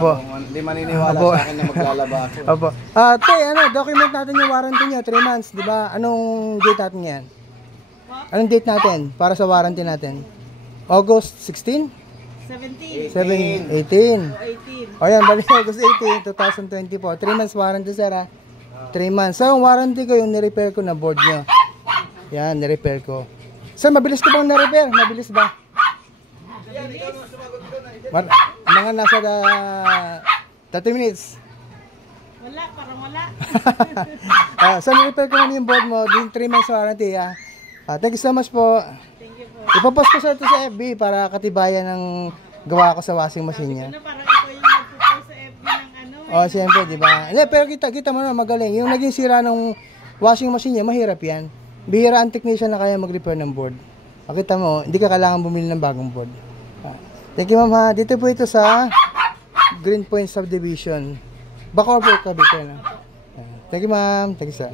Opo. Hindi maniniwala Opo. sa akin na maglalaba ako. Opo. Te, document natin yung warranty niya, 3 months, di ba? Anong date natin yan? Anong date natin para sa warranty natin? August 16? 17. 18. O yan, balik August 18, 2024. 3 months warranty, sir, ha? 3 months. So, yung warranty ko, yung nirepair ko na board nyo. Yan, nirepair ko. Sir, mabilis ko bang na-repair? Mabilis ba? Mga nasa 30 minutes. Wala, parang wala. So, nirepair ko naman yung board mo. Din 3 months warranty, ha? Thank you so much po. Thank you po. Ipapost ko sa ito sa FB para katibayan ng gawa ko sa washing machine niya. Ano, parang ikaw yung magpo-post sa FB ng ano. Oh, siyempre, di ba? Hindi, pero kita mo na magaling. Yung naging sira ng washing machine niya, mahirap yan. Bihira ang technician na kaya mag-repair ng board. Kita mo, hindi ka kailangan bumili ng bagong board. Thank you, ma'am, ha. Dito po ito sa Green Point Subdivision. Bacoor po, Cavite na. Thank you, ma'am. Thank you, sir.